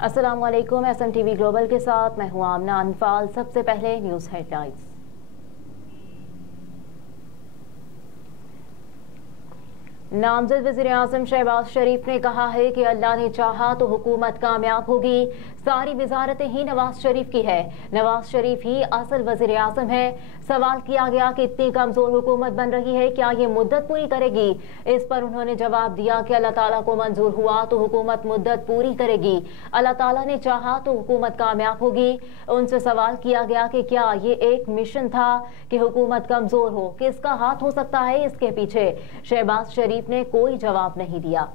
अस्सलाम वालेकुम। SMTV global के साथ मैं हूं आमना अनफाल। सबसे पहले न्यूज हेडलाइंस। नामजद वज़ीर-ए-आज़म शहबाज शरीफ ने कहा है कि अल्लाह ने चाहा तो हुकूमत कामयाब होगी। सारी वजारतें ही नवाज शरीफ की है, नवाज शरीफ ही असल वज़ीर-ए-आज़म है। सवाल किया गया कि इतनी कमजोर हुकूमत बन रही है, क्या ये मुद्दत पूरी करेगी? इस पर उन्होंने जवाब दिया कि अल्लाह ताला को मंजूर हुआ तो हुकूमत मुद्दत पूरी करेगी। अल्लाह ताला ने चाहा तो हुकूमत कामयाब होगी। उनसे सवाल किया गया कि क्या ये एक मिशन था कि हुकूमत कमजोर हो, किसका हाथ हो सकता है इसके पीछे? शहबाज शरीफ ने कोई जवाब नहीं दिया।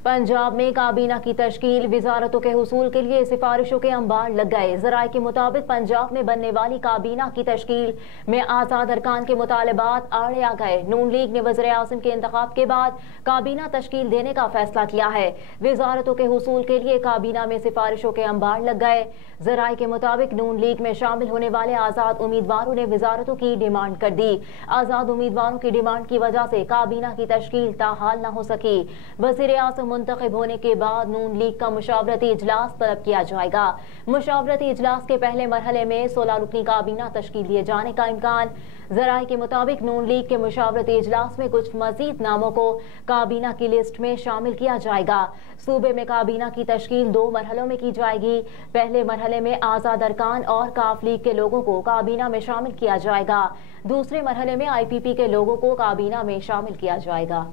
पंजाब में काबीना की तश्कील, वजारतों के हुसूल के लिए सिफारिशों के अंबार लग गए। ज़राए के मुताबिक पंजाब में बनने वाली काबीना की तश्कील में आज़ाद अरकान के मुतालबात आड़े आ गए। नून लीग ने वज़ीर-ए-आज़म के इंतखाब के बाद काबीना तश्कील देने का फैसला किया है। वजारतों के हुसूल के लिए काबीना में सिफारिशों के अंबार लग गए। ज़राए के मुताबिक नून लीग में शामिल होने वाले आज़ाद उम्मीदवारों ने वजारतों की डिमांड कर दी। आज़ाद उम्मीदवारों की डिमांड की वजह से काबीना की तश्कील ताहाल न हो सकी। वज़ीर-ए-आज़म मुंतखब होने के बाद नून लीग का मुशावरती इजलास तलब किया जाएगा। मुशावरती इजलास के पहले मरहले में 16 रुकनी काबीना तश्कील दिए जाने का इम्कान। ज़राए के मुताबिक नून लीग के मुशावरती इजलास में कुछ मजीद नामों को काबीना की लिस्ट में शामिल किया जाएगा। सूबे में काबीना की तश्कील 2 मरहलों में की जाएगी। पहले मरहले में आज़ाद अरकान और काफ लीग के लोगों को काबीना में शामिल किया जाएगा। दूसरे मरहले में IPP के लोगों को काबीना में शामिल किया जाएगा।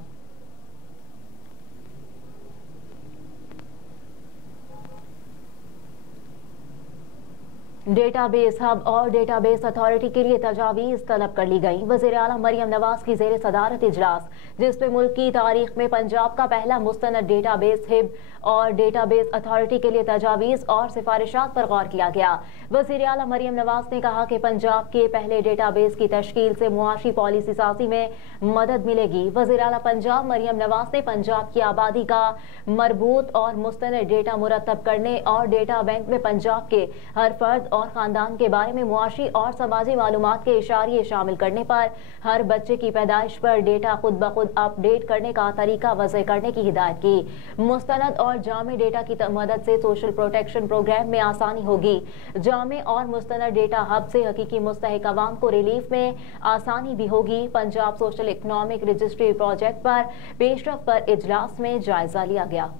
डेटाबेस हब और डेटाबेस अथॉरिटी के लिए तजावीज़ तलब कर ली गई। वज़ीर आला मरियम नवाज की ज़ेर सदारत इजलास, जिसमें मुल्क की तारीख में पंजाब का पहला मुस्तनद डेटाबेस हिब और डेटाबेस अथॉरिटी के लिए तजावीज़ और सिफारिशात पर गौर किया गया। वज़ीर आला मरियम नवाज ने कहा कि पंजाब के पहले डेटाबेस की तश्कील से मुआशी पॉलिसी साजी में मदद मिलेगी। वज़ीर आला पंजाब मरियम नवाज ने पंजाब की आबादी का मरबूत और मुस्तनद डेटा मुरतब करने और डेटा बैंक में पंजाब के हर फर्द और खानदान के बारे में मुआशी और समाजी मालूमात के इशारे शामिल करने पर हर बच्चे की पैदाइश पर डेटा खुद ब खुद अपडेट करने का तरीका वज़े करने की हिदायत की। मुस्तनद और जामे डेटा की मदद से सोशल प्रोटेक्शन प्रोग्राम में आसानी होगी। जामे और मुस्तनद डेटा हब से हकीकी मुस्तहिक अवाम को रिलीफ में आसानी भी होगी। Punjab social economic registry project पर पेशरफ पर इजलास में जायजा लिया गया।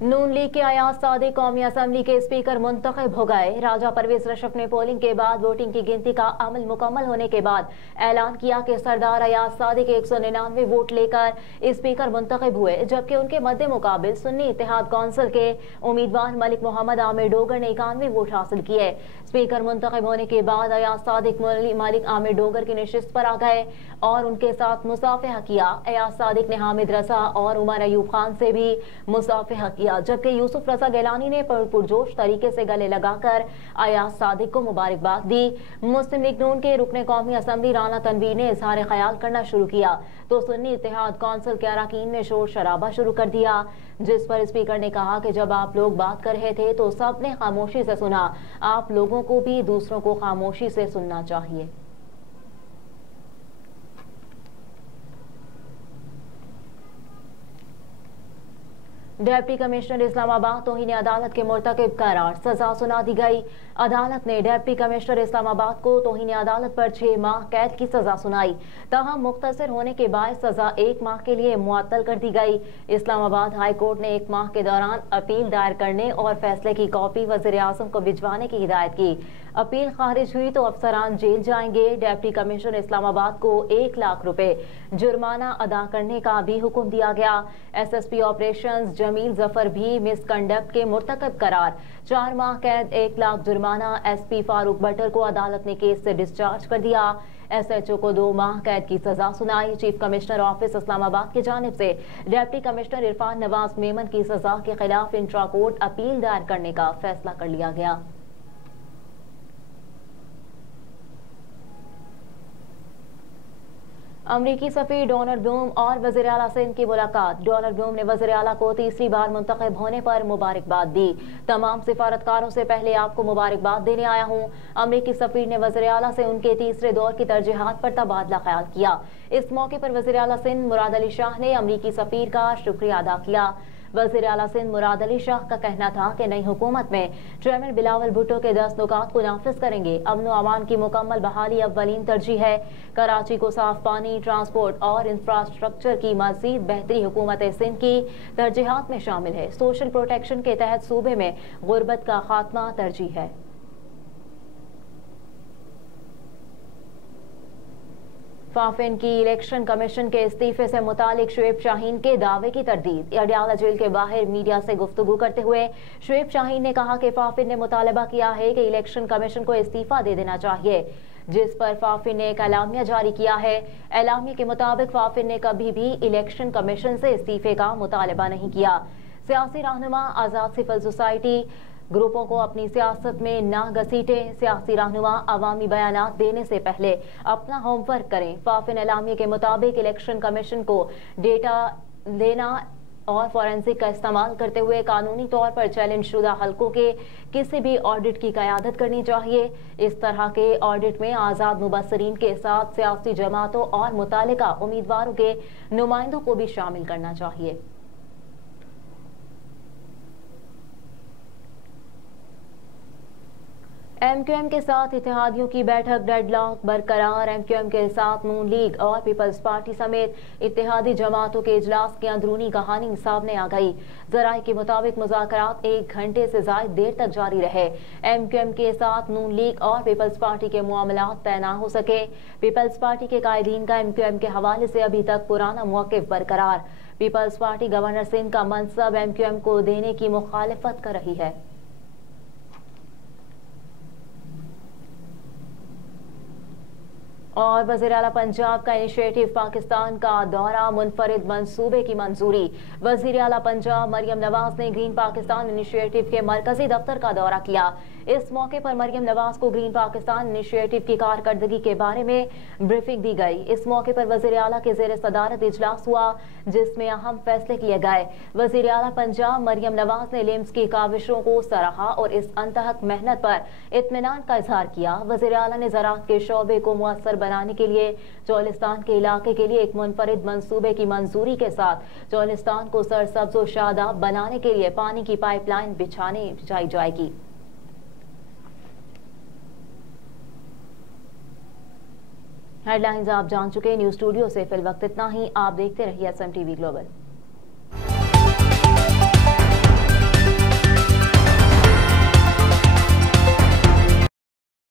नून लीग के अयाज सादिक कौमी असम्बली के स्पीकर मुंतखब हो गए। राजा परवेज रशफ ने पोलिंग के बाद वोटिंग की गिनती का अमल मुकम्मल होने के बाद ऐलान किया कि सरदार अयाज सादिक 199 वोट लेकर स्पीकर मुंतखब हुए, जबकि उनके मद्दे मुकाबिल सुन्नी इत्तेहाद कौंसिल के उम्मीदवार मलिक मोहम्मद आमिर डोगर ने 91 वोट हासिल किए। स्पीकर मुंतखब होने के बाद अयाज सादिक मलिक आमिर डोगर की नशिस्त पर आ गए और उनके साथ मुसाफिहा किया। अयाज सादिक ने हामिद रजा और उमर अयूब खान से भी मुसाफिहा किया, जबकि यूसुफ रजा गिलानी ने पुरजोश तरीके से गले लगाकर अयाज सादिक को मुबारकबाद दी। मुस्लिम लीग नून के रुकने कौमी असम्बली राना तनवीर ने इजहार ख्याल करना शुरू किया तो सुन्नी इत्तेहाद कौंसिल के अरकान ने शोर शराबा शुरू कर दिया, जिस पर स्पीकर ने कहा कि जब आप लोग बात कर रहे थे तो सबने खामोशी से सुना, आप लोगों को भी दूसरों को खामोशी से सुनना चाहिए। डिप्टी कमिश्नर इस्लामाबाद तौहीन अदालत के मुर्तकिब करार, सजा सुना दी गई। अदालत ने डिप्टी कमिश्नर इस्लामाबाद को तौहीन अदालत पर 6 माह कैद की सजा सुनाई। तहम मुख्तसर होने के बाद सजा 1 माह के लिए मुअत्तल कर दी गई। इस्लामाबाद हाई कोर्ट ने 1 माह के दौरान अपील दायर करने और फैसले की कॉपी वज़ीर-ए-आज़म को भिजवाने की हिदायत की। अपील खारिज हुई तो अफसरान जेल जाएंगे। डिप्टी कमिश्नर इस्लामाबाद को 1 लाख रुपए जुर्माना अदा करने का भी हुक्म दिया गया। SSP ऑपरेशंस जमील जफर भी मिसकंडक्ट के मुर्तकब करार, 4 माह कैद 1 लाख जुर्माना। SP फारूक बटर को अदालत ने केस से डिस्चार्ज कर दिया। SHO को 2 माह कैद की सजा सुनाई। चीफ कमिश्नर ऑफिस इस्लामाबाद की जानिब से डिप्टी कमिश्नर इरफान नवाज मेमन की सजा के खिलाफ इंट्रा कोर्ट अपील दायर करने का फैसला कर लिया गया। अमरीकी सफीर डोनाल्ड ब्लूम और वज़ीर आला सिंध की मुलाकात। डोनाल्ड ब्लूम ने वज़ीर आला को तीसरी बार मुंतखब होने पर मुबारकबाद दी। तमाम सिफारतकारों से पहले आपको मुबारकबाद देने आया हूँ। अमरीकी सफीर ने वज़ीर आला से उनके तीसरे दौर की तरजीहात पर तबादला ख्याल किया। इस मौके पर वज़ीर आला सिंध मुराद अली शाह ने अमरीकी सफीर का शुक्रिया अदा किया। वज़ीर आला सिंध मुराद अली शाह का कहना था कि नई हुकूमत में चेयरमैन बिलावल भुट्टो के 10 नुकात को नाफिज करेंगे। अमन व अमान की मुकम्मल बहाली अव्वलीन तरजीह है। कराची को साफ पानी, ट्रांसपोर्ट और इंफ्रास्ट्रक्चर की मजीद बेहतरी हुकूमत सिंध की तरजीहात में शामिल है। सोशल प्रोटेक्शन के तहत सूबे में गुर्बत का खात्मा तरजीह है। फाफिन की इलेक्शन कमीशन के इस्तीफे से मुतालिक शुएब शाहीन के दावे की तरदीद। अडियाला जेल के बाहर मीडिया से गुफ्तगू करते हुए शुएब शाहीन ने कहा कि फाफिन ने मुतालबा किया है कि इलेक्शन कमीशन को इस्तीफा दे देना चाहिए, जिस पर फाफिन ने एक एलामिया जारी किया है। एलामिया के मुताबिक फाफिन ने कभी भी इलेक्शन कमीशन से इस्तीफे का मुतालबा नहीं किया। सियासी रहनुमा आज़ाद सिविल सोसाइटी ग्रुपों को अपनी सियासत में ना घसीटें। सियासी रहनुमा अवामी बयानात देने से पहले अपना होमवर्क करें। फाफिन एलामिया के मुताबिक इलेक्शन कमीशन को डेटा लेना और फॉरेंसिक का इस्तेमाल करते हुए कानूनी तौर पर चैलेंज शुदा हलकों के किसी भी ऑडिट की क़यादत करनी चाहिए। इस तरह के ऑडिट में आज़ाद मुबस्सरीन के साथ सियासी जमातों और मुतालिका उम्मीदवारों के नुमाइंदों को भी शामिल करना चाहिए। एमक्यूएम के साथ इत्तेहादियों की बैठक डेडलॉक बरकरार। एमक्यूएम के साथ नून लीग और पीपल्स पार्टी समेत इत्तेहादी जमातों के इजलास की अंदरूनी कहानी सामने आ गई। जराये के मुताबिक मुज़ाकरात 1 घंटे से ज़ायद देर तक जारी रहे। एमक्यूएम के साथ नून लीग और पीपल्स पार्टी के मामलात तय न हो सके। पीपल्स पार्टी के कायदीन का एमक्यूएम के हवाले से अभी तक पुराना मौक़िफ़ बरकरार। पीपल्स पार्टी गवर्नर सिंध का मनसब एमक्यूएम को देने की मुखालिफत कर रही है। और वज़ीर आला पंजाब का इनिशिएटिव पाकिस्तान का दौरा, मुनफरिद मंसूबे की मंजूरी। वज़ीर आला पंजाब मरियम नवाज ने ग्रीन पाकिस्तान इनिशिएटिव के मरकजी दफ्तर का दौरा किया। इस मौके पर मरियम नवाज को ग्रीन पाकिस्तान इनिशिएटिव की कारकर्दगी के बारे में ब्रीफिंग दी गई। इस मौके पर वज़ीर आला के ज़ेर सदारत इजलास हुआ, जिसमें अहम फैसले किए गए। वज़ीर आला पंजाब मरियम नवाज ने लिम्स की काविशों को सराहा और इस अनतहक मेहनत पर इत्मीनान का इजहार किया। वज़ीर आला ने ज़राअत के शोबे को मुअस्सर बनाने के लिए चौलिस्तान के इलाके के लिए एक मुनफरिद मंसूबे की मंजूरी के साथ चौलिस्तान को सरसब्ज और शादाब बनाने के लिए पानी की पाइपलाइन बिछाई जाएगी। हेडलाइंस आप जान चुके। न्यूज़ स्टूडियो से फिल वक्त इतना ही। आप देखते रहिए SMTV ग्लोबल।